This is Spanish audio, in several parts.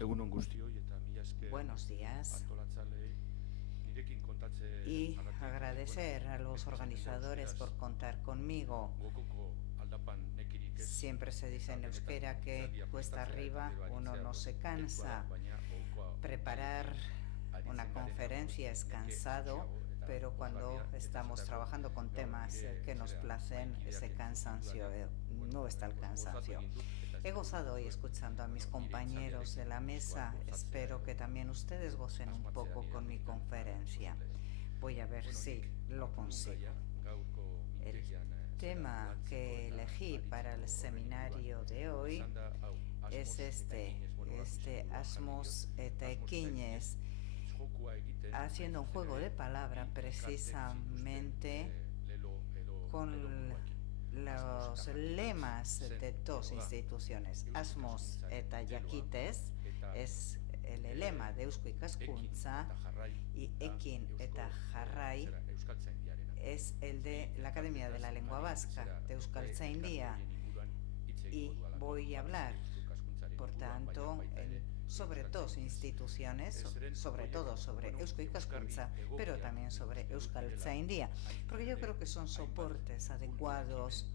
Egunon guztioi eta mila esker Buenos días antolatzaileei nirekin kontatze y agradecer a los organizadores por contar conmigo. Gokoko aldapan nekirik ez. Siempre se dice en euskera que cuesta arriba uno no se cansa. Preparar una conferencia es cansado, pero cuando estamos trabajando con temas que nos placen, ese cansancio no está el cansancio. He gozado hoy escuchando a mis compañeros de la mesa. Espero que también ustedes gocen un poco con mi conferencia. Voy a ver si lo consigo. El tema que elegí para el seminario de hoy es este asmoz eta ekinez, haciendo un juego de palabra precisamente con los lemas de dos instituciones. Asmoz eta jakites es el lema de Eusko Ikaskuntza y Ekin eta Jarrai es el de la Academia de la Lengua Vasca de Euskaltzaindia, y voy a hablar, por tanto, sobre dos instituciones, sobre todo sobre Eusko Ikaskuntza, pero también sobre Euskaltzaindia, porque yo creo que son soportes adecuados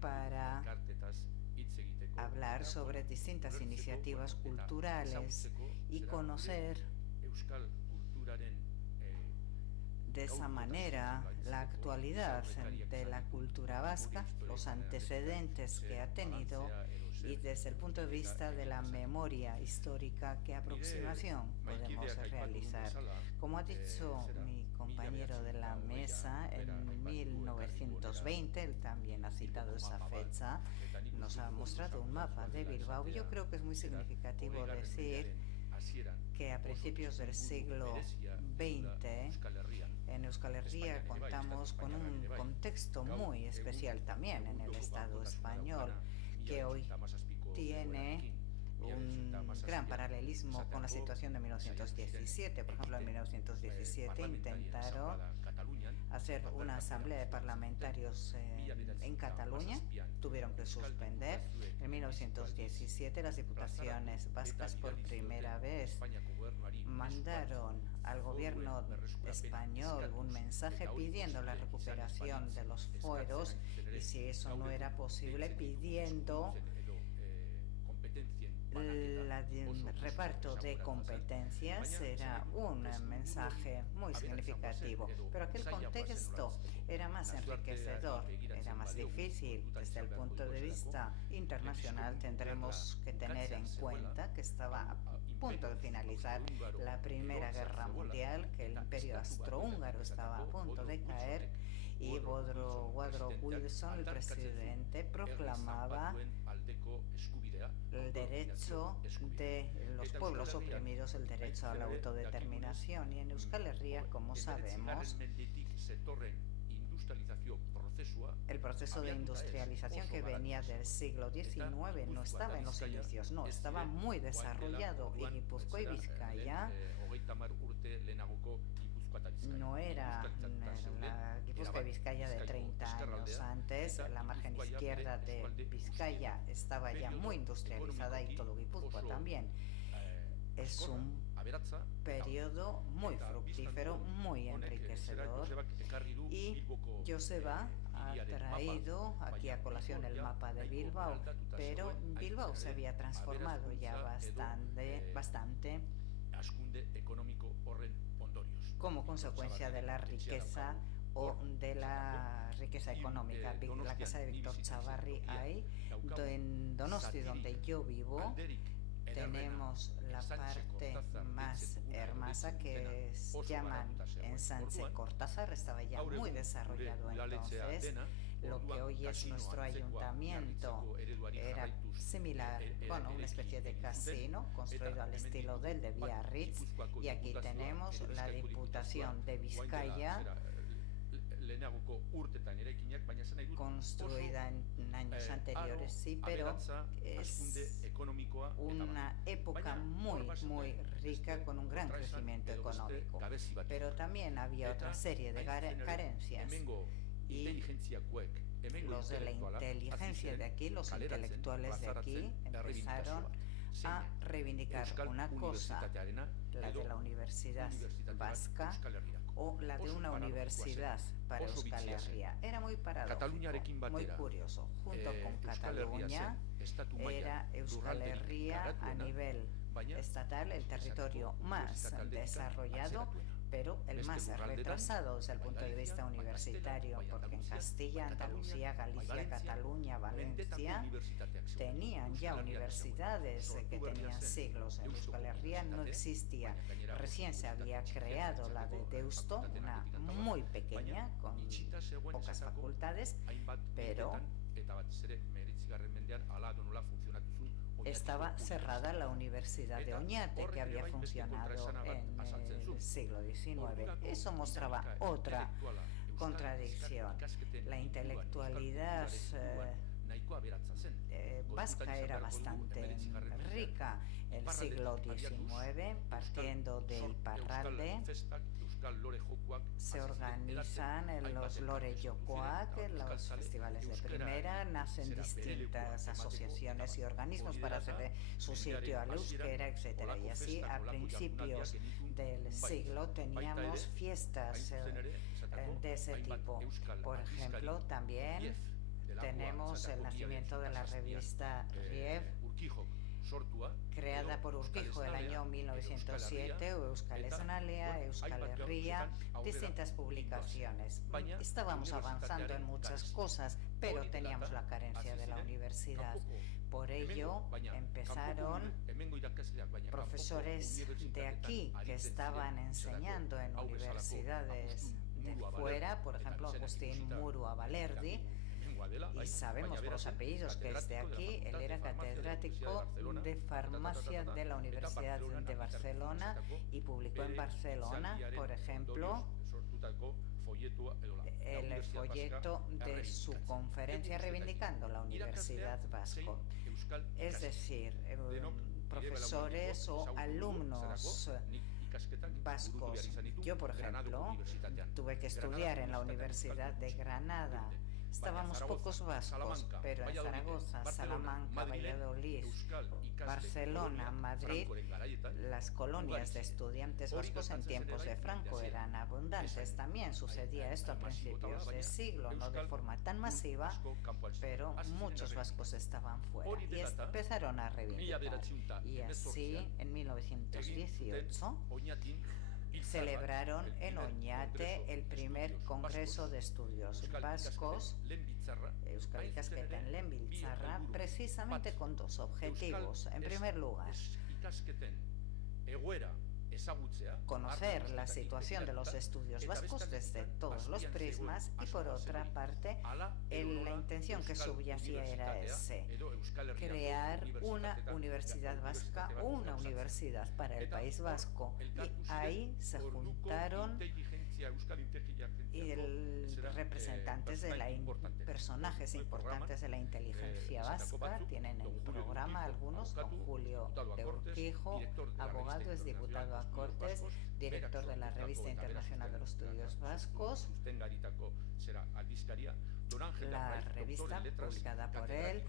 para hablar sobre distintas iniciativas culturales y conocer de esa manera la actualidad de la cultura vasca, los antecedentes que ha tenido y desde el punto de vista de la memoria histórica, qué aproximación podemos realizar. Como ha dicho mi compañero de la mesa, en 1920, él también ha citado esa fecha, nos ha mostrado un mapa de Bilbao. Yo creo que es muy significativo decir que a principios del siglo XX en Euskal Herria contamos con un contexto muy especial también en el Estado español, que hoy tiene un gran paralelismo con la situación de 1917. Por ejemplo, en 1917 intentaron hacer una asamblea de parlamentarios en Cataluña, tuvieron que suspender. En 1917 las diputaciones vascas por primera vez mandaron al gobierno español un mensaje pidiendo la recuperación de los fueros, y si eso no era posible, pidiendo el reparto de competencias. Era un mensaje muy significativo, pero aquel contexto era más enriquecedor, era más difícil desde el punto de vista internacional. Tendremos que tener en cuenta que estaba a punto de finalizar la Primera Guerra Mundial, que el imperio austrohúngaro estaba a punto de caer, y Woodrow Wilson, el presidente, proclamaba el derecho de los pueblos oprimidos, el derecho a la autodeterminación. Y en Euskal Herria, como sabemos, el proceso de industrialización que venía del siglo XIX no estaba en los inicios, no, estaba muy desarrollado, y Guipúzcoa y Vizcaya no era la Guipúzcoa y Vizcaya de 30 años antes. La margen izquierda de Vizcaya estaba ya muy industrializada, y todo Guipúzcoa también. Es un periodo muy fructífero, muy enriquecedor, y Joseba ha traído aquí a colación el mapa de Bilbao, pero Bilbao se había transformado ya bastante como consecuencia de la riqueza económica. La casa de Víctor Chavarri hay en Donosti, donde yo vivo. Tenemos la parte más hermosa que llaman Ensanche Cortázar, estaba ya muy desarrollado entonces. Lo que hoy es nuestro ayuntamiento era similar, bueno, una especie de casino construido al estilo del de Biarritz, y aquí tenemos la Diputación de Vizcaya, construida en años anteriores, sí, pero es una época muy rica, con un gran crecimiento económico. Pero también había otra serie de carencias, y los de la inteligencia de aquí, los intelectuales de aquí, empezaron a reivindicar una cosa, la de la Universidad Vasca o la de una universidad para Euskal Herria. Era muy paradójico, muy curioso. Junto con Cataluña era Euskal Herria a nivel estatal el territorio más desarrollado, pero el más retrasado desde el punto de vista universitario, porque en Castilla, Andalucía, Galicia, Cataluña, Valencia tenían ya universidades que tenían siglos. En Euskal Herria no existía, recién se había creado la de Deusto, una muy pequeña, con pocas facultades, pero estaba cerrada la Universidad de Oñate, que había funcionado en el siglo XIX. Eso mostraba otra contradicción. La intelectualidad vasca era bastante rica. El siglo XIX, partiendo de Iparralde, se organizan los Lore Jokoak, los festivales de primera, nacen distintas asociaciones y organismos para hacerle su sitio al euskera, etc. Y así, a principios del siglo, teníamos fiestas de ese tipo. Por ejemplo, también tenemos el nacimiento de la revista Rief, creada por Urquijo el año 1907, Euskal Esnalea, Euskal Herria, distintas publicaciones. Estábamos avanzando en muchas cosas, pero teníamos la carencia de la universidad. Por ello, empezaron profesores de aquí que estaban enseñando en universidades de fuera, por ejemplo, Agustín Murua Balerdi, y sabemos por los apellidos que es de aquí. Él era catedrático de farmacia de la Universidad de Barcelona y publicó en Barcelona, por ejemplo, el folleto de su conferencia reivindicando la Universidad Vasco. Es decir, profesores o alumnos vascos. Yo, por ejemplo, tuve que estudiar en la Universidad de Granada. Estábamos pocos vascos, pero en Zaragoza, Salamanca, Valladolid, Barcelona, Madrid, las colonias de estudiantes vascos en tiempos de Franco eran abundantes. También sucedía esto a principios de siglo, no de forma tan masiva, pero muchos vascos estaban fuera y empezaron a reivindicar. Y así, en 1918, celebraron en Oñate el primer Congreso de Estudios Vascos, Euskal Ikasketen Lehenbiltzarra, precisamente con dos objetivos. En primer lugar, conocer la situación de los estudios vascos desde todos los prismas y, por otra parte, la intención que subyacía era crear una universidad vasca o una universidad para el País Vasco. Y ahí se juntaron representantes personajes importantes de la inteligencia vasca. Tienen el programa algunos, con Julio de Urquijo, abogado, es diputado a Cortes, director de la Revista Internacional de los Estudios Vascos. La revista, publicada por él,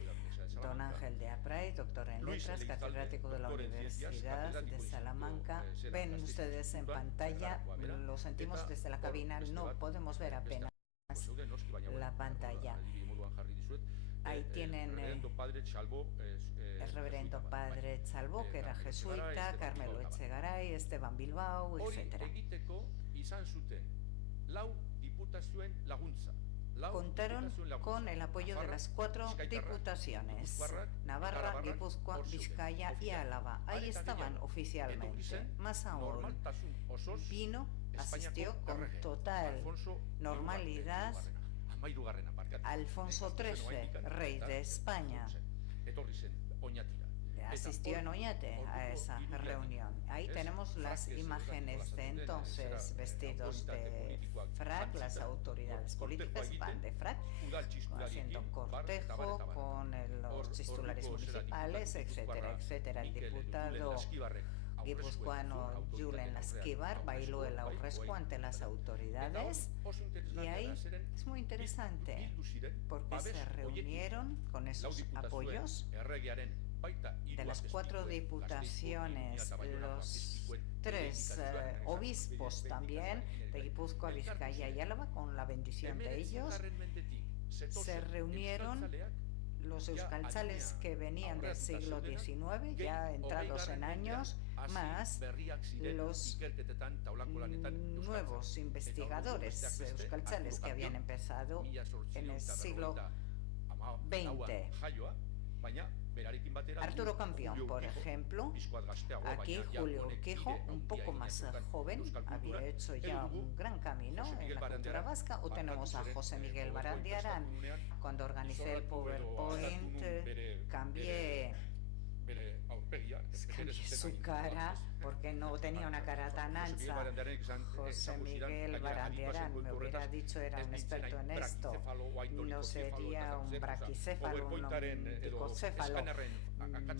don Ángel de Apray, doctor en letras, catedrático de la Universidad de Salamanca. Ven ustedes en pantalla, lo sentimos desde la cabina, no podemos ver apenas la pantalla. Ahí tienen el reverendo padre Chalbo, que era jesuita, Carmelo Echegaray, Esteban Bilbao, etc. Contaron con el apoyo de las 4 diputaciones, Navarra, Guipúzcoa, Vizcaya y Álava. Ahí estaban oficialmente. Más aún, asistió con total normalidad Alfonso XIII, rey de España. Asistió en Oñate a esa reunión. Ahí tenemos las imágenes de entonces, vestidos de frac. Las autoridades políticas van de frac, haciendo cortejo con los titulares municipales, etcétera, etcétera. El diputado guipuzcoano Julen Lasquivar bailó el aurrescu ante las autoridades, y ahí es muy interesante porque se reunieron con esos apoyos de las 4 diputaciones, los 3 obispos también de Guipúzcoa, Vizcaya y Álava, con la bendición de ellos, se reunieron los euskaltzales que venían del siglo XIX, ya entrados en años, más los nuevos investigadores euskaltzales que habían empezado en el siglo XX. Arturo Campión, por ejemplo, aquí Julio Urquijo, un poco más joven, había hecho ya un gran camino en la cultura vasca, o tenemos a José Miguel Barandiarán. Cuando organicé el PowerPoint, cambié su cara porque no tenía una cara tan ancha. José Miguel Barandiarán, me hubiera dicho, era un experto en esto, no sería un braquicéfalo, un dicocéfalo.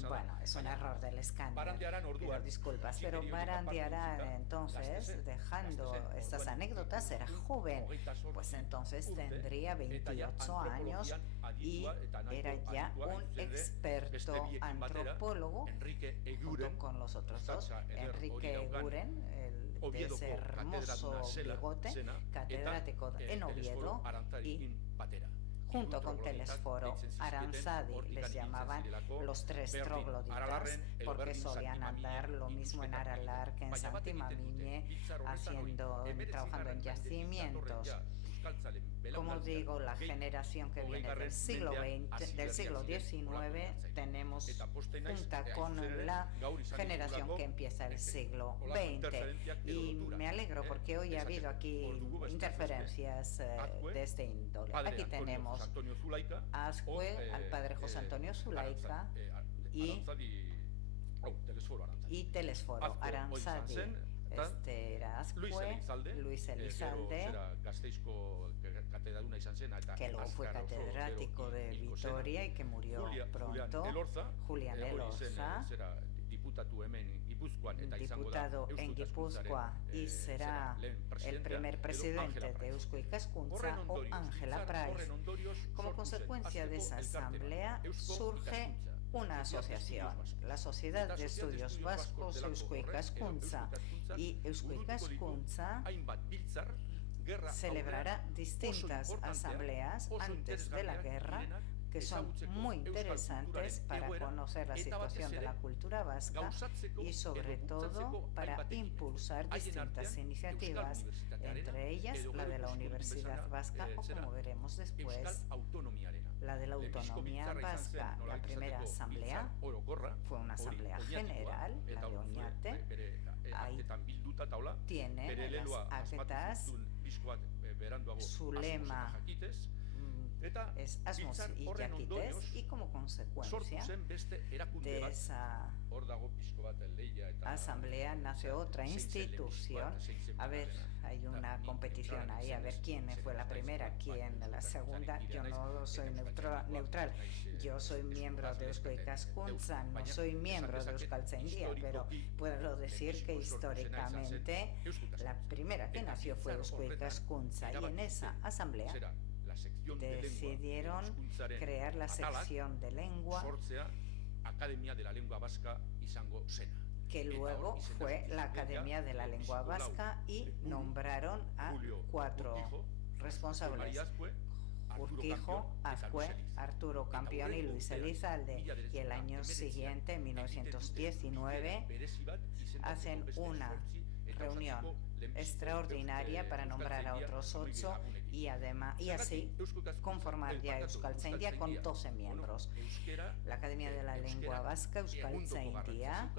Bueno, es un error del escáner, pido disculpas, pero Barandiarán entonces, dejando estas anécdotas, era joven, pues entonces tendría 28 años y era ya un experto antropólogo, junto con los otros dos, Enrique Eguren, el de ese hermoso bigote, catedrático en Oviedo, y junto con Telesforo, Aranzadi, les llamaban los 3 trogloditas, porque solían andar lo mismo en Aralar que en Santimamiñe, trabajando en yacimientos. Como digo, la generación que viene del siglo XIX, tenemos junta con la generación que empieza el siglo XX. Y me alegro porque hoy ha habido aquí interferencias de este índole. Aquí tenemos a Azcue, al padre José Antonio Zulaika y Telesforo, Aranzadi. Este era Azcue, Luis Elizalde, que luego fue catedrático de Vitoria y que murió pronto, Julián Elorza, diputado en Guipúzcoa y será el primer presidente de Eusko Ikaskuntza, o Ángela Price. Como consecuencia de esa asamblea surge una asociación, la Sociedad de Estudios Vascos Eusko Ikaskuntza, y Eusko Ikaskuntza celebrará distintas asambleas antes de la guerra que son muy interesantes para conocer la situación de la cultura vasca y sobre todo para impulsar distintas iniciativas, entre ellas la de la Universidad Vasca o, como veremos después, la de la autonomía vasca. La primera asamblea fue una asamblea general, la de Oñate. Ahí tiene en las actas su lema es Asmos y Yaquites, y como consecuencia de esa asamblea nace otra institución. A ver, hay una competición ahí, a ver quién fue la primera, quién la segunda. Yo no soy neutral, yo soy miembro de Eusko Ikaskuntza, no soy miembro de Euskaltzaindia, pero puedo decir que históricamente la primera que nació fue Eusko Ikaskuntza, y en esa asamblea decidieron crear la sección de lengua, que luego fue la Academia de la Lengua Vasca, y nombraron a 4 responsables: Urquijo, Azcue, Arturo Campión y Luis Elizalde. Y el año siguiente, en 1919, hacen una reunión extraordinaria para nombrar a otros 8 y así conformar ya Euskaltzaindia con 12 miembros. La Academia de la Lengua Vasca, Euskaltzaindia,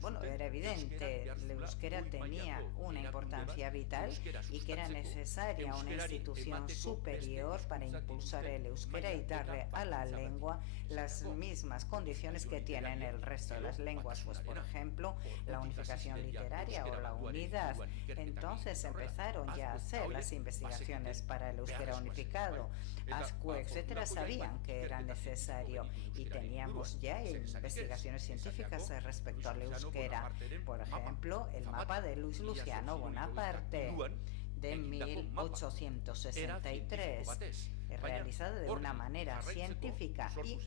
bueno, era evidente, el euskera tenía una importancia vital y que era necesaria una institución superior para impulsar el euskera y darle a la lengua las mismas condiciones que tienen el resto de las lenguas, pues por ejemplo la unificación literaria o la unidad. Entonces empezaron ya a hacer las investigaciones para el euskera unificado. Azcue, etcétera, sabían que era necesario, y teníamos ya investigaciones científicas respecto al euskera. Por ejemplo, el mapa de Luis Luciano Bonaparte de 1863. realizado de una manera científica y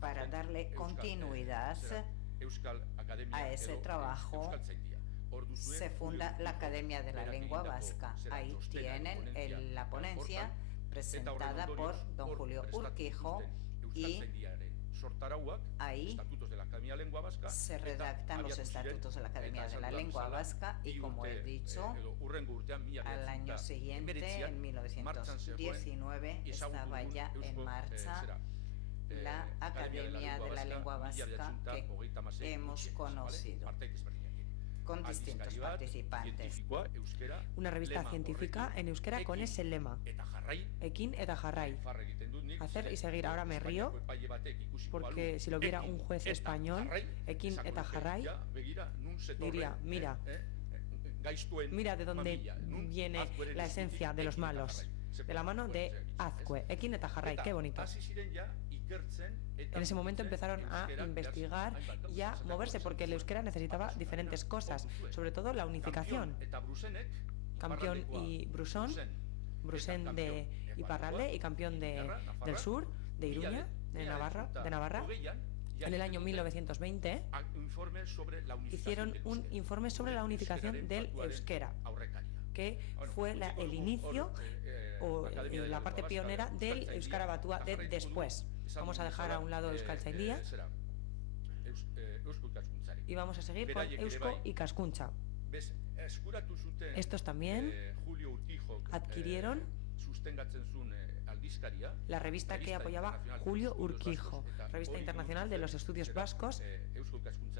para darle continuidad a ese trabajo se funda la Academia de la Lengua Vasca. Ahí tienen la ponencia presentada por don Julio Urquijo y ahí se redactan los estatutos de la Academia de la Lengua Vasca y, como he dicho, al año siguiente, en 1919, estaba ya en marcha la Academia de la Lengua Vasca que hemos conocido, con distintos participantes. Una revista científica en euskera con ese lema: Ekin eta jarrai. Hacer y seguir. Ahora me río porque si lo viera un juez español, Ekin eta jarrai, diría: mira de dónde viene la esencia de los malos, de la mano de Azkue. Ekin eta jarrai, qué bonito. En ese momento empezaron a investigar y a moverse, porque el euskera necesitaba diferentes cosas, sobre todo la unificación. Campión y Brusón, Brusén de Iparralde y campeón del sur, de Iruña, de Navarra. En el año 1920 hicieron un informe sobre la unificación del euskera, que fue el inicio o la parte pionera del euskara batua de después. Vamos a dejar a un lado Euskaltzaindia y vamos a seguir con Eusko Ikaskuntza. Estos también adquirieron la revista que apoyaba Julio Urquijo, Revista Internacional de los Estudios Vascos,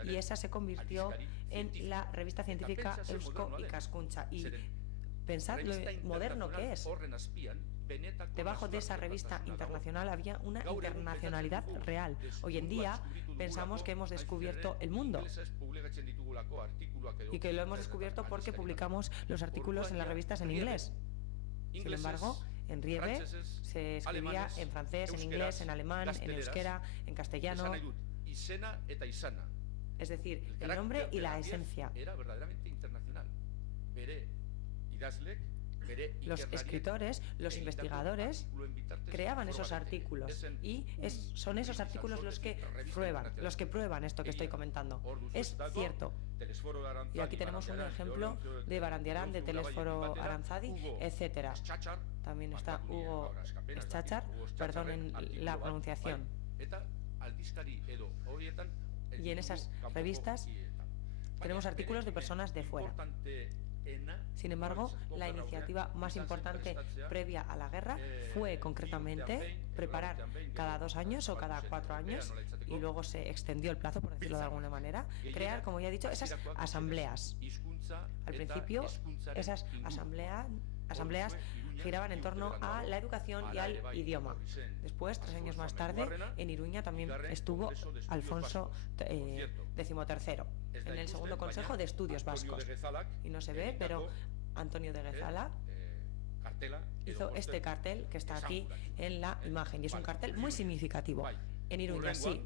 y esa se convirtió en la revista científica Eusko Ikaskuntza. Y pensad lo moderno que es. Debajo de esa revista internacional había una internacionalidad real. Hoy en día pensamos que hemos descubierto el mundo y que lo hemos descubierto porque publicamos los artículos en las revistas en inglés. Sin embargo, en Riebe se escribía en francés, en inglés, en alemán, en euskera, en castellano. Es decir, el nombre y la esencia. Era verdaderamente internacional. Los escritores, los investigadores creaban esos artículos y son esos artículos los que prueban esto que estoy comentando. Es cierto. Y aquí tenemos un ejemplo de Barandiarán, de Telesforo Aranzadi, etcétera. También está Hugo Schachar, perdonen la pronunciación. Y en esas revistas tenemos artículos de personas de fuera. Sin embargo, la iniciativa más importante previa a la guerra fue concretamente preparar cada 2 años o cada 4 años, y luego se extendió el plazo, por decirlo de alguna manera, crear, como ya he dicho, esas asambleas. Al principio, esas asambleas giraban en torno a la educación y al idioma. Después, 3 años más tarde, en Iruña también estuvo Alfonso XIII, en el segundo Consejo de Estudios Vascos. Y no se ve, pero Antonio de Guezala hizo este cartel que está aquí en la imagen, y es un cartel muy significativo. En Iruña sí,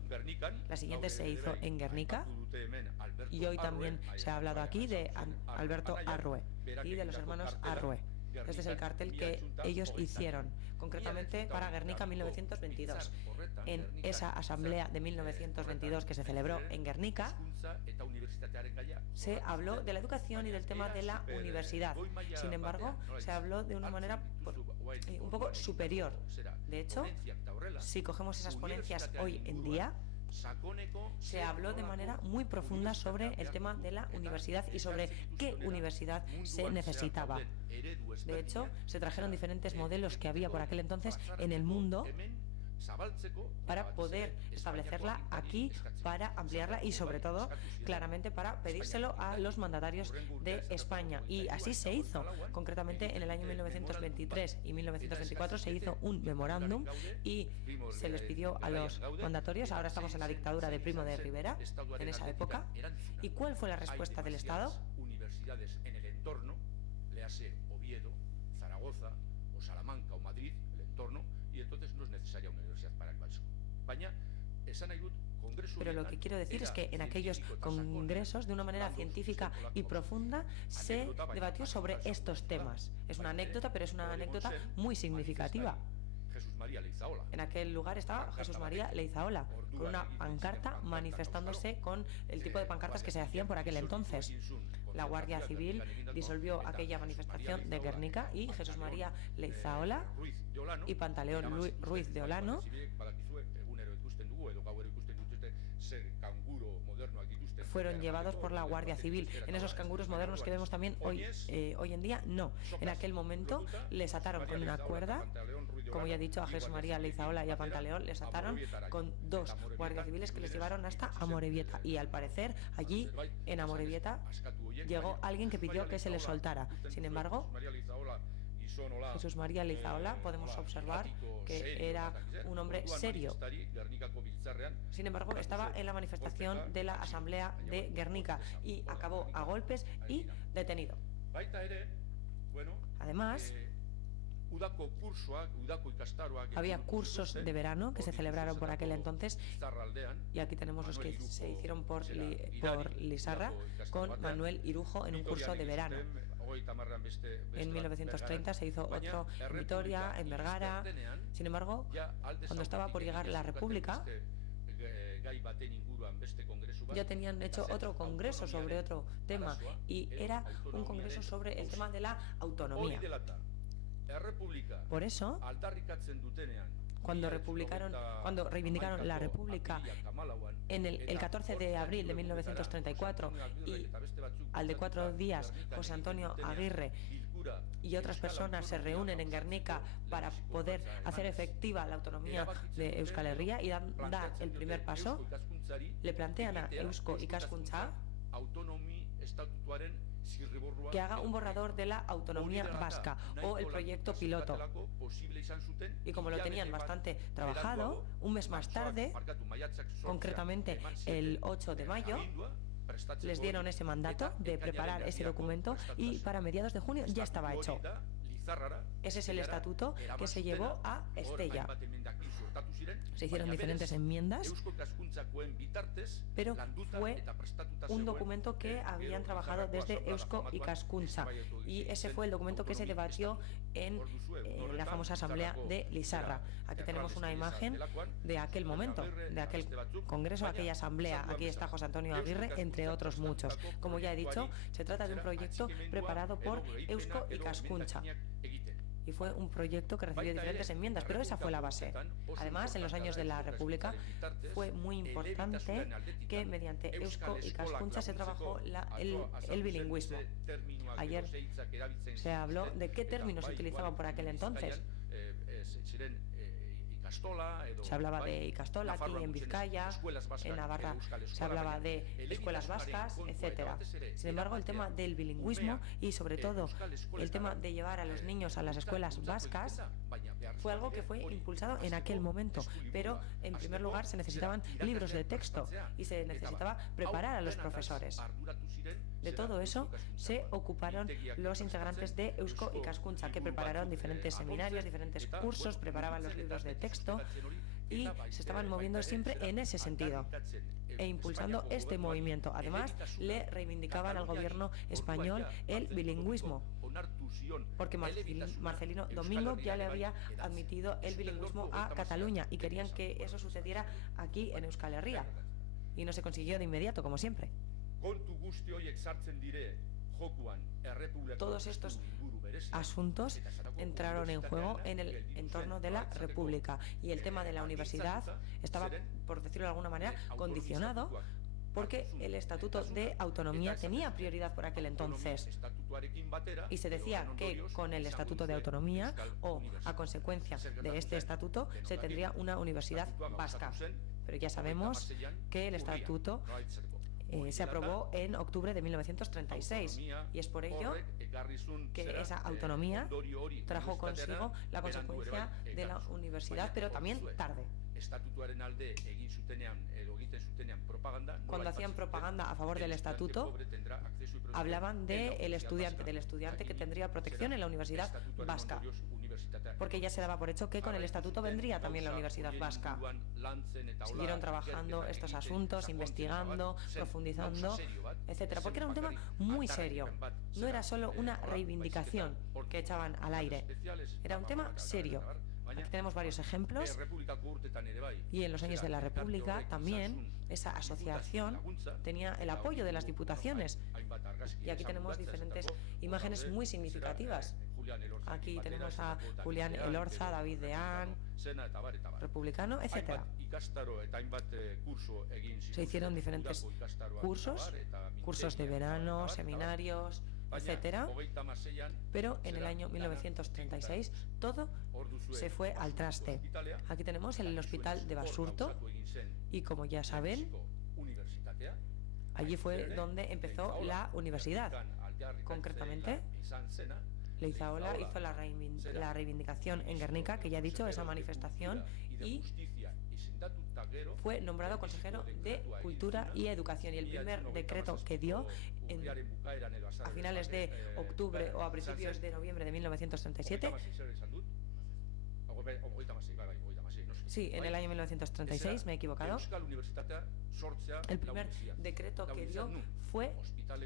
la siguiente se hizo en Guernica, y hoy también se ha hablado aquí de Alberto Arrue y de los hermanos Arrue. Este es el cartel que ellos hicieron, concretamente para Guernica 1922. En esa asamblea de 1922 que se celebró en Guernica, se habló de la educación y del tema de la universidad. Sin embargo, se habló de una manera un poco superior. De hecho, si cogemos esas ponencias hoy en día, se habló de manera muy profunda sobre el tema de la universidad y sobre qué universidad se necesitaba. De hecho, se trajeron diferentes modelos que había por aquel entonces en el mundo para poder establecerla aquí, para ampliarla y, sobre todo, claramente para pedírselo a los mandatarios de España. Y así se hizo. Concretamente, en el año 1923 y 1924 se hizo un memorándum y se les pidió a los mandatorios. Ahora estamos en la dictadura de Primo de Rivera, en esa época. ¿Y cuál fue la respuesta del Estado? Universidades en el entorno, léase Oviedo, Zaragoza o Salamanca o Madrid, el entorno, y entonces no es necesaria una universidad para el vasco. Pero lo que quiero decir es que en aquellos congresos, de una manera científica y profunda, se debatió sobre estos temas. Es una anécdota, pero es una anécdota muy significativa. En aquel lugar estaba Jesús María Leizaola, con una pancarta manifestándose con el tipo de pancartas que se hacían por aquel entonces. La Guardia Civil disolvió aquella manifestación de Guernica y Jesús María Leizaola y Pantaleón Ruiz de Olano fueron llevados por la Guardia Civil. En esos canguros modernos que vemos también hoy en día, no. En aquel momento les ataron con una cuerda, como ya he dicho, a Jesús María Leizaola y a Pantaleón les ataron con 2 guardias civiles que les llevaron hasta Amorebieta. Y al parecer, allí, en Amorebieta, llegó alguien que pidió que se les soltara. Sin embargo, Jesús María Leizaola podemos observar que era un hombre serio. Sin embargo, estaba en la manifestación de la Asamblea de Guernica y acabó a golpes y detenido. Además, había cursos de verano que se celebraron por aquel entonces, y aquí tenemos los que se hicieron por Lizarra con Manuel Irujo en un curso de verano. En 1930 se hizo otro en Vitoria, en Vergara. Sin embargo, cuando estaba por llegar la República, ya tenían hecho otro congreso sobre otro tema, y era un congreso sobre el tema de la autonomía. Por eso, cuando reivindicaron la República en el 14 de abril de 1934, y al de 4 días José Antonio Aguirre y otras personas se reúnen en Guernica para poder hacer efectiva la autonomía de Euskal Herria y dar el primer paso, le plantean a Eusko Ikaskuntza que haga un borrador de la autonomía vasca o el proyecto piloto. Y como lo tenían bastante trabajado, un mes más tarde, concretamente el 8 de mayo, les dieron ese mandato de preparar ese documento, y para mediados de junio ya estaba hecho. Ese es el estatuto que se llevó a Estella. Se hicieron diferentes enmiendas, pero fue un documento que habían trabajado desde Eusko Ikaskuntza, y ese fue el documento que se debatió en la famosa asamblea de Lizarra. Aquí tenemos una imagen de aquel momento, de aquel congreso, aquella asamblea. Aquí está José Antonio Aguirre, entre otros muchos. Como ya he dicho, se trata de un proyecto preparado por Eusko Ikaskuntza, y fue un proyecto que recibió diferentes enmiendas, pero esa fue la base. Además, en los años de la República fue muy importante que mediante Eusko Ikaskuntza se trabajó el bilingüismo. Ayer se habló de qué términos se utilizaban por aquel entonces. Se hablaba de Ikastola aquí en Vizcaya, en Navarra se hablaba de escuelas vascas, etcétera. Sin embargo, el tema del bilingüismo y sobre todo el tema de llevar a los niños a las escuelas vascas fue algo que fue impulsado en aquel momento, pero en primer lugar se necesitaban libros de texto y se necesitaba preparar a los profesores. De todo eso se ocuparon los integrantes de Eusko Ikaskuntza, que prepararon diferentes seminarios, diferentes cursos, preparaban los libros de texto y se estaban moviendo siempre en ese sentido e impulsando este movimiento. Además, le reivindicaban al gobierno español el bilingüismo, porque Marcelino Domingo ya le había admitido el bilingüismo a Cataluña y querían que eso sucediera aquí en Euskal Herria, y no se consiguió de inmediato, como siempre. Todos estos asuntos entraron en juego en el entorno de la República, y el tema de la universidad estaba, por decirlo de alguna manera, condicionado porque el Estatuto de Autonomía tenía prioridad por aquel entonces, y se decía que con el Estatuto de Autonomía, o a consecuencia de este estatuto, se tendría una universidad vasca. Pero ya sabemos que el estatuto se aprobó en octubre de 1936, y es por ello que esa autonomía trajo consigo la consecuencia de la universidad, pero también tarde. Cuando hacían propaganda a favor del estatuto, hablaban del estudiante que tendría protección en la universidad vasca, porque ya se daba por hecho que con el estatuto vendría también la universidad vasca. Siguieron trabajando estos asuntos, investigando, profundizando, etcétera, porque era un tema muy serio. No era solo una reivindicación que echaban al aire, era un tema serio. Aquí tenemos varios ejemplos. Y en los años de la República también esa asociación tenía el apoyo de las diputaciones. Y aquí tenemos diferentes imágenes muy significativas. Aquí tenemos a Julián Elorza, David Deán, republicano, etc. Se hicieron diferentes cursos de verano, seminarios, etcétera, pero en el año 1936 todo se fue al traste. Aquí tenemos el hospital de Basurto y, como ya saben, allí fue donde empezó la universidad. Concretamente, Leizaola hizo la reivindicación en Guernica, que ya he dicho, esa manifestación, y fue nombrado consejero de Cultura y Educación. Y el primer decreto que dio a finales de octubre o a principios de noviembre de 1937, sí, en el año 1936, me he equivocado, el primer decreto que dio fue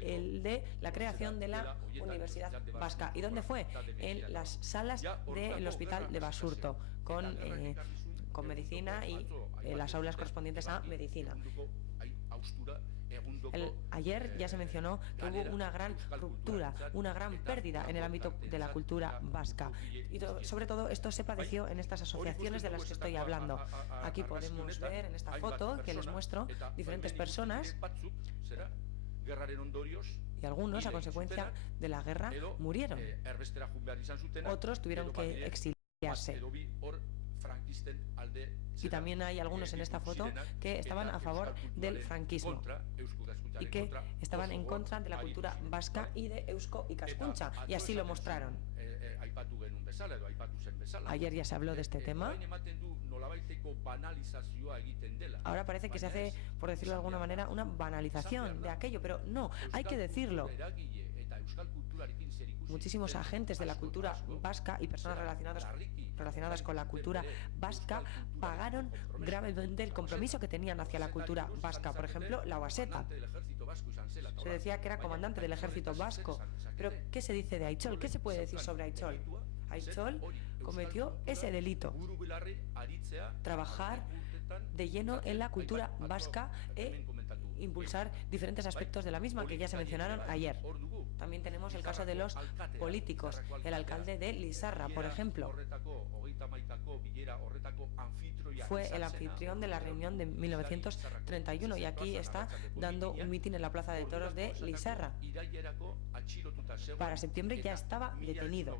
el de la creación de la Universidad Vasca. ¿Y dónde fue? En las salas del Hospital de Basurto, con medicina y las aulas correspondientes a medicina. Ayer ya se mencionó que hubo una gran ruptura, una gran pérdida en el ámbito de la cultura vasca. Y sobre todo esto se padeció en estas asociaciones de las que estoy hablando. Aquí podemos ver en esta foto que les muestro diferentes personas, y algunos, a consecuencia de la guerra, murieron. Otros tuvieron que exiliarse. Y también hay algunos en esta foto que estaban a favor del franquismo y que estaban en contra de la cultura vasca y de Eusko Ikaskuntza, y así lo mostraron. Ayer ya se habló de este tema. Ahora parece que se hace, por decirlo de alguna manera, una banalización de aquello, pero no, hay que decirlo. Muchísimos agentes de la cultura vasca y personas relacionadas con la cultura vasca pagaron gravemente el compromiso que tenían hacia la cultura vasca. Por ejemplo, Lauaxeta se decía que era comandante del ejército vasco. Pero ¿qué se dice de Aichol? ¿Qué se puede decir sobre Aichol? Aichol cometió ese delito: trabajar de lleno en la cultura vasca e impulsar diferentes aspectos de la misma que ya se mencionaron ayer. También tenemos el caso de los políticos. El alcalde de Lizarra, por ejemplo, fue el anfitrión de la reunión de 1931 y aquí está dando un mitin en la Plaza de Toros de Lizarra. Para septiembre ya estaba detenido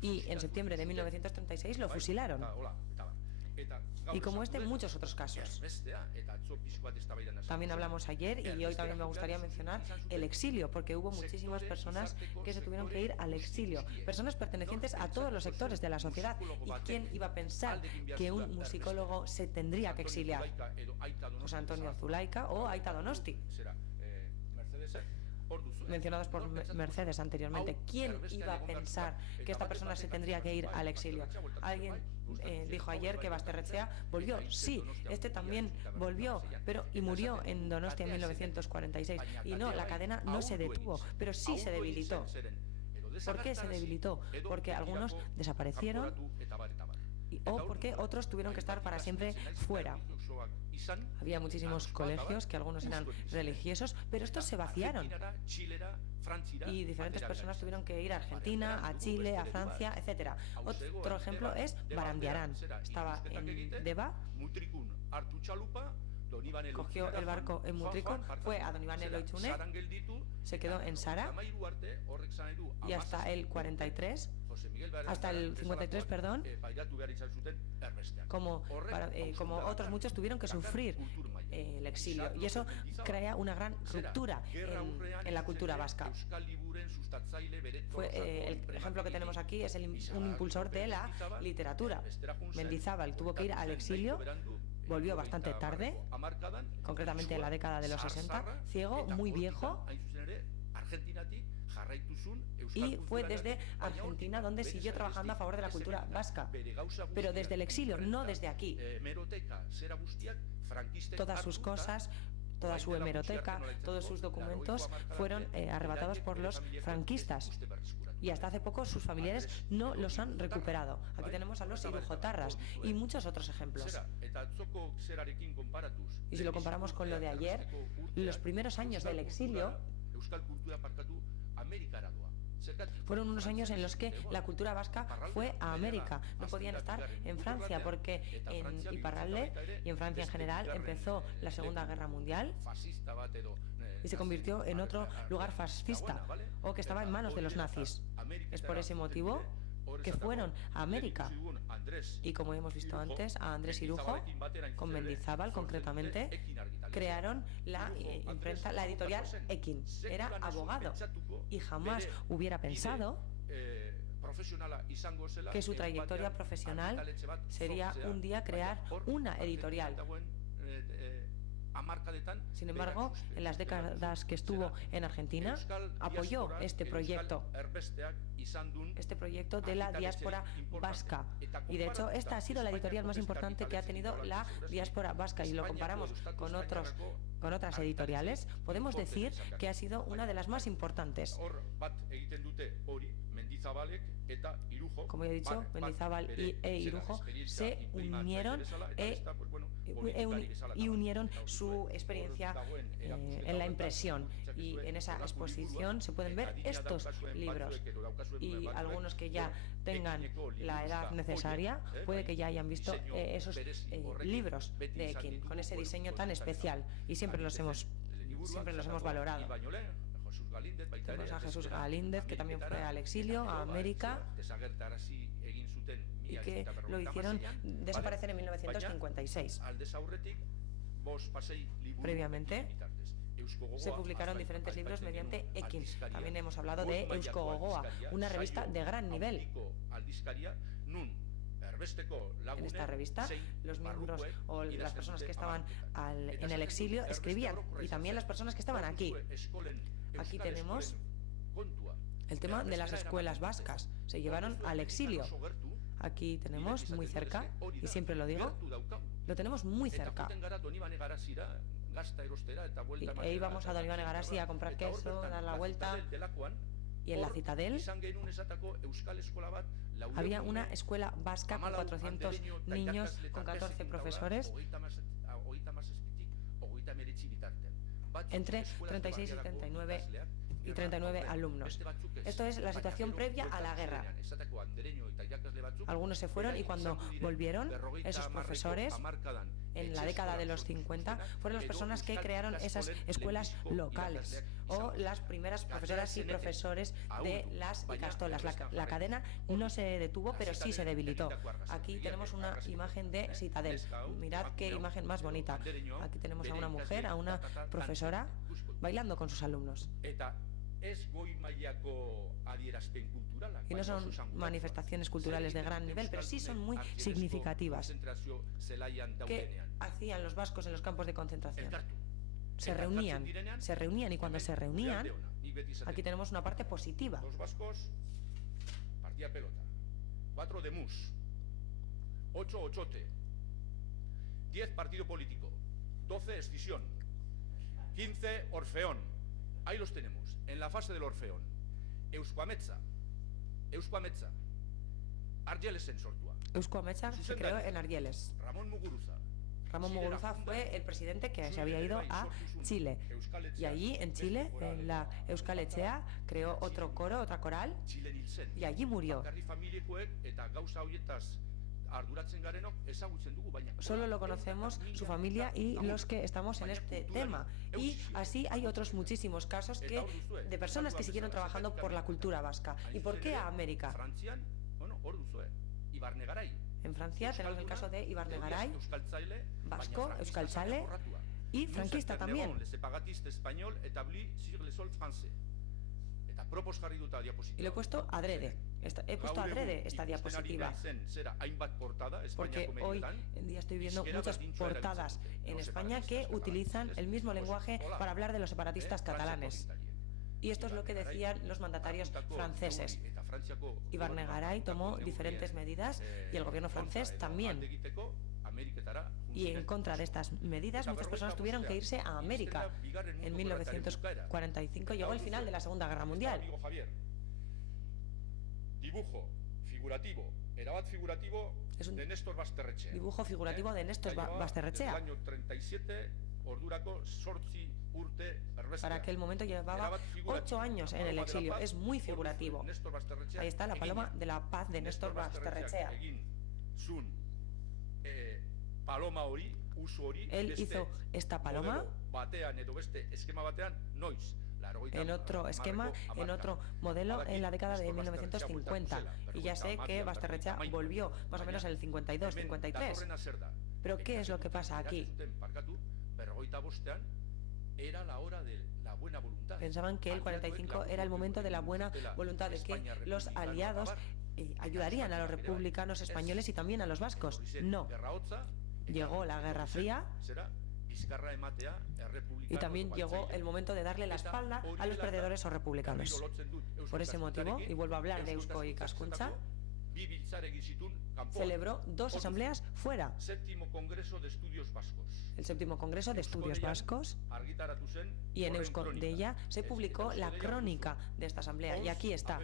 y en septiembre de 1936 lo fusilaron. Y como este, muchos otros casos. También hablamos ayer y hoy también me gustaría mencionar el exilio, porque hubo muchísimas personas que se tuvieron que ir al exilio, personas pertenecientes a todos los sectores de la sociedad. ¿Y quién iba a pensar que un musicólogo se tendría que exiliar? José Antonio Zulaika o Aita Donosti, mencionados por Mercedes anteriormente. ¿Quién iba a pensar que esta persona se tendría que ir al exilio? Alguien dijo ayer que Basterrechea volvió. Sí, este también volvió, y murió en Donostia en 1946. Y no, la cadena no se detuvo, pero sí se debilitó. ¿Por qué se debilitó? Porque algunos desaparecieron o porque otros tuvieron que estar para siempre fuera. Había muchísimos colegios que algunos eran religiosos, pero estos se vaciaron. Y diferentes personas tuvieron que ir a Argentina, a Chile, a Francia, etc. Otro ejemplo es Barandiarán. Estaba en Deva, cogió el barco en Mutricón, fue a Don Iván Eloitzune, se quedó en Sara y hasta el 53, perdón, como otros muchos tuvieron que sufrir el exilio, y eso crea una gran ruptura en la cultura vasca. El ejemplo que tenemos aquí es un impulsor de la literatura. Mendizábal tuvo que ir al exilio, volvió bastante tarde, concretamente en la década de los 60, ciego, muy viejo, y fue desde Argentina donde siguió trabajando a favor de la cultura vasca, pero desde el exilio, no desde aquí. Todas sus cosas, toda su hemeroteca, todos sus documentos fueron arrebatados por los franquistas y hasta hace poco sus familiares no los han recuperado. Aquí tenemos a los irujotarras y muchos otros ejemplos. Y si lo comparamos con lo de ayer, los primeros años del exilio fueron unos años en los que la cultura vasca fue a América. No podían estar en Francia porque en Iparralde y en Francia en general empezó la Segunda Guerra Mundial y se convirtió en otro lugar fascista o que estaba en manos de los nazis. Es por ese motivo que fueron a América. Y como hemos visto antes, a Andrés Irujo, con Mendizábal concretamente, crearon la imprenta, la editorial Ekin. Era abogado y jamás hubiera pensado que su trayectoria profesional sería un día crear una editorial. Sin embargo, en las décadas que estuvo en Argentina, apoyó este proyecto de la diáspora vasca. Y de hecho, esta ha sido la editorial más importante que ha tenido la diáspora vasca. Y lo comparamos con otras editoriales, podemos decir que ha sido una de las más importantes. Como he dicho, Mendizábal e Irujo se unieron y unieron su experiencia en la impresión. Y en esa exposición se pueden ver estos libros. Y algunos que ya tengan la edad necesaria, puede que ya hayan visto esos libros de Ekin, con ese diseño tan especial. Y siempre los hemos valorado. Tenemos a Jesús Galíndez, que también fue al exilio, a América, y que lo hicieron desaparecer en 1956. Previamente se publicaron diferentes libros mediante Ekin. También hemos hablado de Eusko Gogoa, una revista de gran nivel. En esta revista, los miembros o las personas que estaban en el exilio escribían, y también las personas que estaban aquí. Aquí tenemos el tema de las escuelas vascas. Se llevaron al exilio. Aquí tenemos muy cerca, y siempre lo digo, lo tenemos muy cerca. E íbamos a Don Iván Egarasi a comprar queso, a dar la vuelta. Y en la Citadel había una escuela vasca con 400 niños, con 14 profesores, entre 36 y 39 alumnos. Esto es la situación previa a la guerra. Algunos se fueron y cuando volvieron, esos profesores, en la década de los 50, fueron las personas que crearon esas escuelas locales o las primeras profesoras y profesores de las Ikastolas. La cadena no se detuvo, pero sí se debilitó. Aquí tenemos una imagen de Citadel. Mirad qué imagen más bonita. Aquí tenemos a una mujer, a una profesora, bailando con sus alumnos. Y no son manifestaciones culturales de gran nivel, pero sí son muy significativas. ¿Qué hacían los vascos en los campos de concentración? Se reunían y cuando se reunían, aquí tenemos una parte positiva. Los vascos, partida pelota, 4 de mus, 8 ochote, 10 partido político, 12 escisión, 15 orfeón. Ahí los tenemos, en la fase del orfeón. Eusko Ametsa, Argelesen sortua. Eusko Ametsa se creó en Argeles. Ramón Muguruza fue el presidente que se había ido a Chile. Y allí, en Chile, en la Euskal Etxea, creó otro coro, otra coral, y allí murió. Solo lo conocemos su familia y los que estamos en este tema. Y así hay otros muchísimos casos de personas que siguieron trabajando por la cultura vasca. ¿Y por qué a América? En Francia tenemos el caso de Ibarnegaray, vasco, euskaltzale y franquista también. Y lo he puesto adrede. He puesto adrede esta diapositiva porque hoy en día estoy viendo muchas portadas en España que utilizan el mismo lenguaje para hablar de los separatistas catalanes. Y esto es lo que decían los mandatarios franceses. Ibarnegaray tomó diferentes medidas y el gobierno francés también. Y en contra de estas medidas, muchas personas tuvieron que irse a América. En 1945 llegó el final de la Segunda Guerra Mundial. dibujo figurativo, erabat figurativo, de Néstor Basterrechea. Dibujo figurativo de Néstor Basterrechea. En el año 37, ordurako 8 urte erbestea. Para aquel momento llevaba 8 años en el exilio. Es muy figurativo. Ahí está la paloma de la paz de Néstor Basterrechea. Paloma hori, uso hori, él hizo esta paloma batean edo beste eskema batean noiz. En otro esquema, en otro modelo, en la década de 1950. Y ya sé que Basterrechea volvió más o menos en el 52, 53. Pero ¿qué es lo que pasa aquí? Era la hora de la buena voluntad. Pensaban que el 45 era el momento de la buena voluntad, de que los aliados ayudarían a los republicanos españoles y también a los vascos. No. Llegó la Guerra Fría y también llegó el momento de darle la espalda a los perdedores o republicanos. Por ese motivo, y vuelvo a hablar de Eusko Ikaskuntza, celebró 2 asambleas fuera. Séptimo Congreso de Estudios Vascos. El séptimo Congreso de Estudios Vascos, y en Eusko Deia se publicó la crónica de esta asamblea, y aquí está.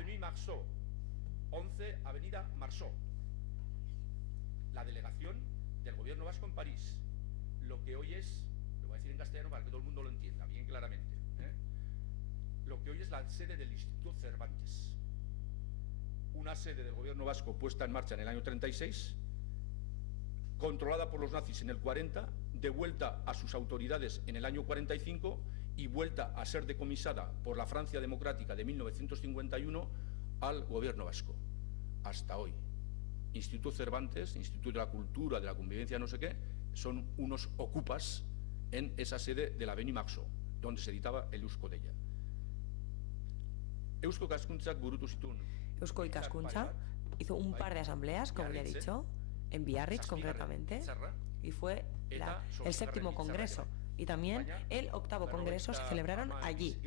11 Avenida Marceau. La delegación del gobierno vasco en París. Lo que hoy es, lo voy a decir en castellano para que todo el mundo lo entienda bien claramente, lo que hoy es la sede del Instituto Cervantes. Una sede del gobierno vasco puesta en marcha en el año 36, controlada por los nazis en el 40, devuelta a sus autoridades en el año 45 y vuelta a ser decomisada por la Francia democrática de 1951 al gobierno vasco. Hasta hoy. Instituto Cervantes, Instituto de la Cultura, de la Convivencia, no sé qué, son unos ocupas en esa sede de la Avenida Marceau, donde se editaba el Eusko Deia. Eusko Ikaskuntzak burutu zituen. Eusko Ikaskuntza hizo un par de asambleas, como ya he dicho, en Biarritz concretamente, y fue el séptimo congreso. Y también el octavo congreso se celebraron allí.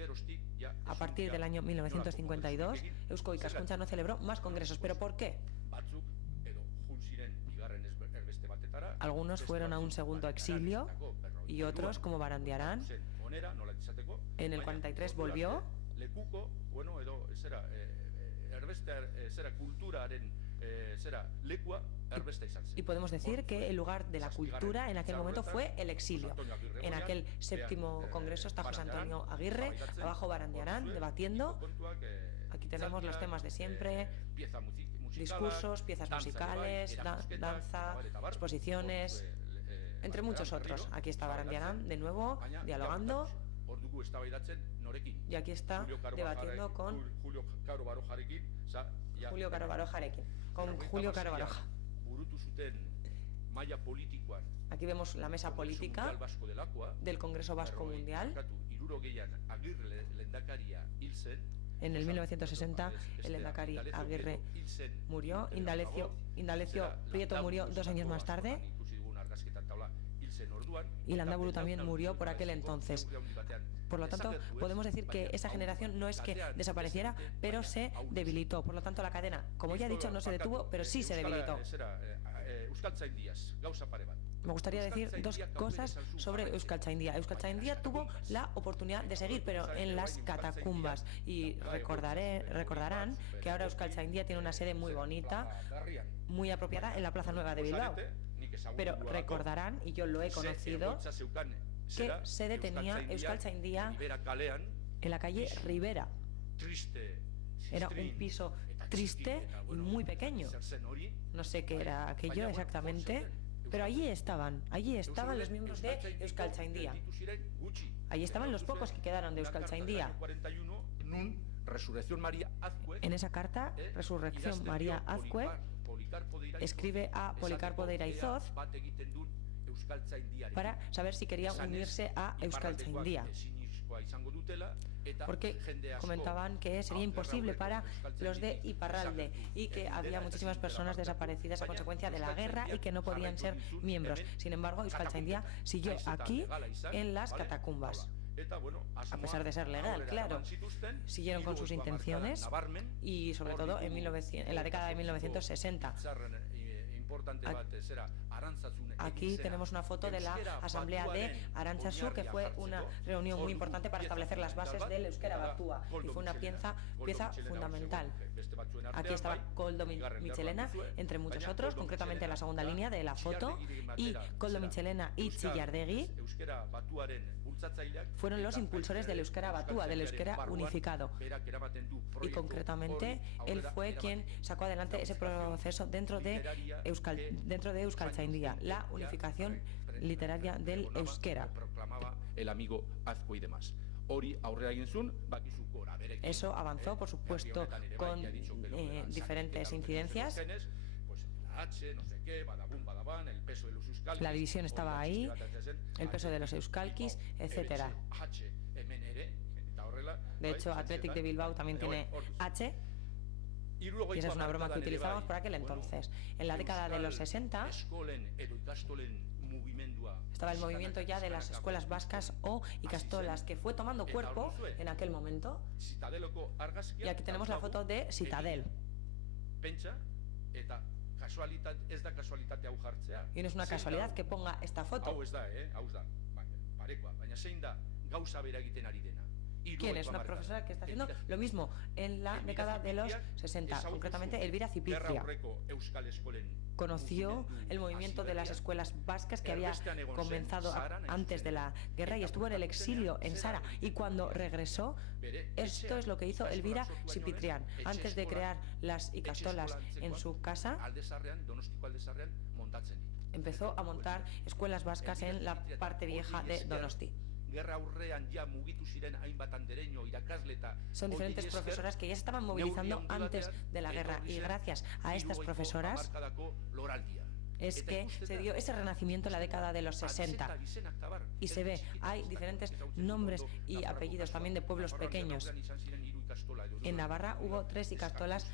A partir del año 1952, Eusko Ikaskuntza no celebró más congresos. ¿Pero por qué? Algunos fueron a un segundo exilio y otros, como Barandiarán, en el 43 volvió. Y podemos decir que el lugar de la cultura en aquel momento fue el exilio. En aquel séptimo congreso está José Antonio Aguirre, abajo Barandiarán, debatiendo. Aquí tenemos los temas de siempre: discursos, piezas musicales, danza, exposiciones, entre muchos otros. Aquí está Barandiarán de nuevo dialogando, y aquí está debatiendo con Julio Caro Barojarekin, con Julio Caro Baroja. Aquí vemos la mesa política del Congreso Vasco Mundial. En el 1960 el lehendakari Aguirre murió, Indalecio Prieto murió 2 años más tarde, y Landaburu también murió por aquel entonces. Por lo tanto, podemos decir que esa generación no es que desapareciera, pero se debilitó. Por lo tanto, la cadena, como ya he dicho, no se detuvo, pero sí se debilitó. Me gustaría decir 2 cosas sobre Euskaltzaindia. Euskaltzaindia tuvo la oportunidad de seguir, pero en las catacumbas. Y recordarán que ahora Euskaltzaindia tiene una sede muy bonita, muy apropiada en la Plaza Nueva de Bilbao. Pero recordarán, y yo lo he conocido, que sede tenía Euskaltzaindia en la calle Rivera. Era un piso triste y muy pequeño. No sé qué era aquello exactamente, pero allí estaban los miembros de Euskaltzaindia. Allí estaban los pocos que quedaron de Euskaltzaindia. En esa carta, Resurrección María Azcue escribe a Policarpo de Iraizoz para saber si quería unirse a Euskaltzaindia, porque comentaban que sería imposible para los de Iparralde y que había muchísimas personas desaparecidas a consecuencia de la guerra y que no podían ser miembros. Sin embargo, Euskaltzaindia siguió aquí en las catacumbas. A pesar de ser legal, claro, siguieron con sus intenciones, y sobre todo en la década de 1960. Aquí tenemos una foto de la asamblea de Arantzazu, que fue una reunión muy importante para establecer las bases del euskera batua, y fue una pieza fundamental. Aquí estaba Koldo Mitxelena, entre muchos otros, concretamente en la segunda línea de la foto, y Koldo Mitxelena y Chillardegi fueron los impulsores del euskera batua, del euskera unificado, y concretamente él fue quien sacó adelante ese proceso dentro de Euskaltzaindia, la unificación literaria del euskera. El amigo Azkue y demás. Eso avanzó, por supuesto, con diferentes incidencias. La división estaba ahí, el peso de los euskalkis, etcétera. De hecho, Athletic de Bilbao también tiene H, y esa es una broma que utilizábamos por aquel entonces. En la década de los 60 estaba el movimiento ya de las escuelas vascas o ikastolas, que fue tomando cuerpo en aquel momento. Y aquí tenemos la foto de Citadel. Y no es una casualidad que ponga esta foto. ¿Quién es? Una profesora que está haciendo lo mismo en la década de los 60, concretamente Elvira Zipizria. Conoció el movimiento de las escuelas vascas que había comenzado antes de la guerra y estuvo en el exilio en Sara. Y cuando regresó, esto es lo que hizo Elvira Zipizria. Antes de crear las ikastolas en su casa, empezó a montar escuelas vascas en la parte vieja de Donosti. Son diferentes profesoras que ya estaban movilizando antes de la guerra, y gracias a estas profesoras es que se dio ese renacimiento en la década de los 60. Y se ve, hay diferentes nombres y apellidos también de pueblos pequeños. En Navarra hubo 3 ikastolas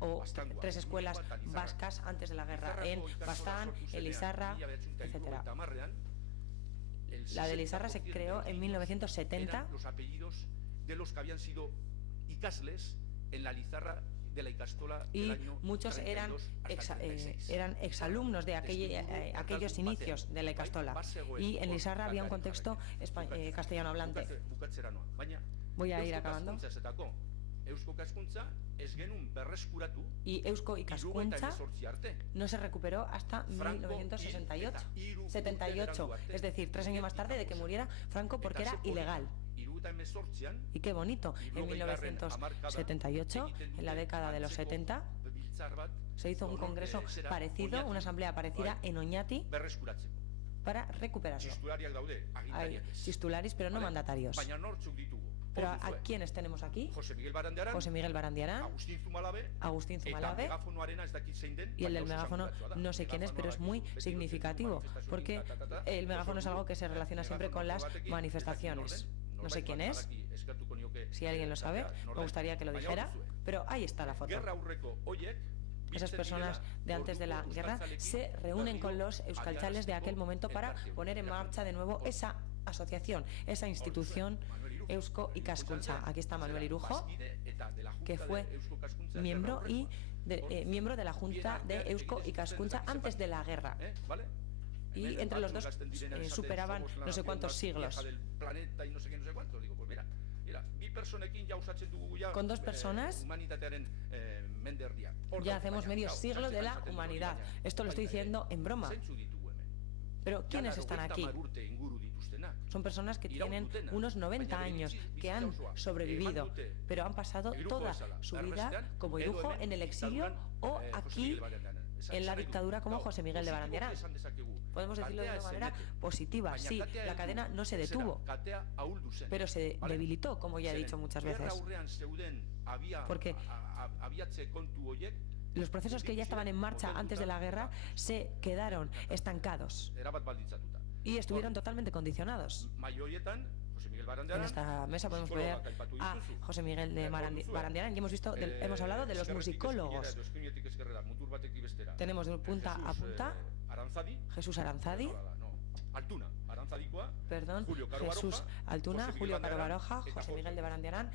o 3 escuelas vascas antes de la guerra, en Baztán, en Lizarra, etcétera. La de Lizarra se creó en 1970. Los apellidos de los que habían sido ikasles en la Lizarra de la ikastola del año 32 muchos eran exalumnos de aquellos inicios de la ikastola. Y en Lizarra había un contexto castellano hablante. Voy a ir acabando. Y Eusko Ikaskuntza no se recuperó hasta 1978, es decir, 3 años más tarde de que muriera Franco, porque era ilegal. Y qué bonito, en 1978, en la década de los 70, se hizo un congreso parecido, una asamblea parecida en Oñati, para recuperarlo. Hay titulares, pero no mandatarios. Pero ¿a quiénes tenemos aquí? José Miguel Barandiarán, Agustín Zumalabe, y el del megáfono no sé quién es, pero es muy significativo, porque el megáfono es algo que se relaciona siempre con las manifestaciones. No sé quién es, si alguien lo sabe, me gustaría que lo dijera, pero ahí está la foto. Esas personas de antes de la guerra se reúnen con los euskaltzales de aquel momento para poner en marcha de nuevo esa asociación, esa institución Eusko Ikaskuntza. Aquí está Manuel Irujo, que fue miembro de la Junta de Eusko Ikaskuntza antes de la guerra. Y entre los dos superaban no sé cuántos siglos. Con 2 personas ya hacemos medio siglo de la humanidad. Esto lo estoy diciendo en broma. Pero ¿quiénes están aquí? Son personas que tienen unos 90 años, que han sobrevivido, pero han pasado toda su vida como Irujo en el exilio o aquí en la dictadura como José Miguel de Barandiarán. Podemos decirlo de una manera positiva. Sí, la cadena no se detuvo, pero se debilitó, como ya he dicho muchas veces. Porque los procesos que ya estaban en marcha antes de la guerra se quedaron estancados y estuvieron totalmente condicionados. En esta mesa podemos ver a José Miguel de Barandiarán y hemos hablado de los musicólogos. Tenemos de punta a punta Jesús Aranzadi, Jesús Altuna, Julio Caro Baroja, José Miguel de Barandiarán,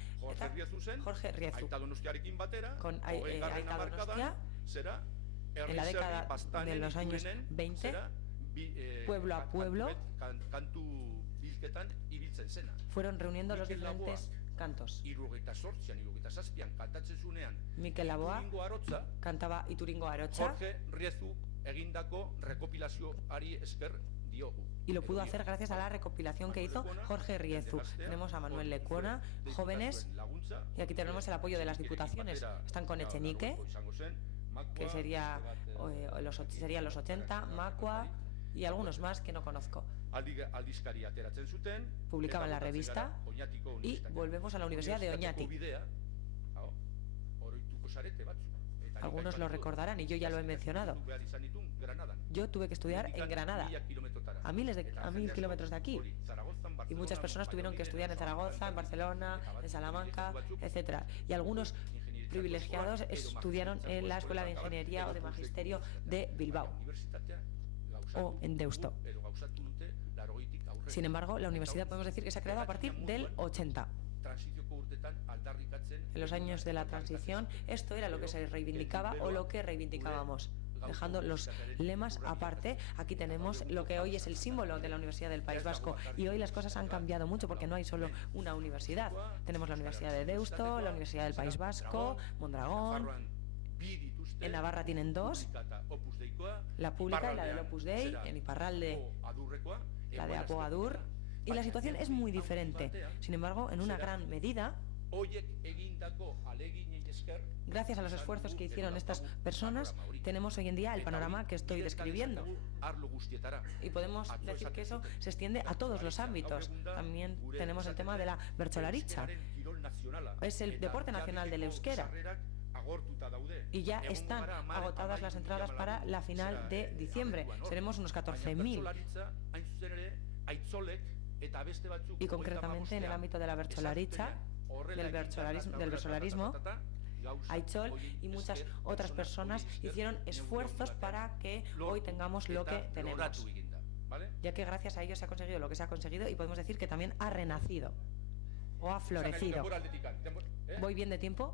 Jorge Riezu. Con Aita Donostia en la década de los años 20, pueblo a pueblo, fueron reuniendo los diferentes cantos. Mikel Laboa cantaba Ituringo Arotza y lo pudo hacer gracias a la recopilación que hizo Jorge Riezu. Tenemos a Manuel Lecuona, jóvenes, y aquí tenemos el apoyo de las diputaciones. Están con Echenique, que serían los 80, Macua y algunos más que no conozco. Publicaban la revista y volvemos a la Universidad de Oñati. Algunos lo recordarán y yo ya lo he mencionado. Yo tuve que estudiar en Granada, a 1000 kilómetros de aquí. Y muchas personas tuvieron que estudiar en Zaragoza, en Barcelona, en Salamanca, etc. Y algunos privilegiados estudiaron en la Escuela de Ingeniería o de Magisterio de Bilbao o en Deusto. Sin embargo, la universidad podemos decir que se ha creado a partir del 80. En los años de la transición, esto era lo que se reivindicaba o lo que reivindicábamos. Dejando los lemas aparte, aquí tenemos lo que hoy es el símbolo de la Universidad del País Vasco. Y hoy las cosas han cambiado mucho porque no hay solo una universidad. Tenemos la Universidad de Deusto, la Universidad del País Vasco, Mondragón. En Navarra tienen 2, la pública y la del Opus Dei, en Iparralde la de Apoadur, y la situación es muy diferente. Sin embargo, en una gran medida, gracias a los esfuerzos que hicieron estas personas, tenemos hoy en día el panorama que estoy describiendo. Y podemos decir que eso se extiende a todos los ámbitos. También tenemos el tema de la bertsolaritza. Es el deporte nacional del euskera. Y ya están agotadas las entradas para la final de diciembre. Seremos unos 14.000. Y concretamente en el ámbito de la bertsolaritza, del bertsolarismo, Aitzol y muchas otras personas hicieron esfuerzos para que hoy tengamos lo que tenemos, ya que gracias a ellos se ha conseguido lo que se ha conseguido y podemos decir que también ha renacido o ha florecido. ¿Voy bien de tiempo?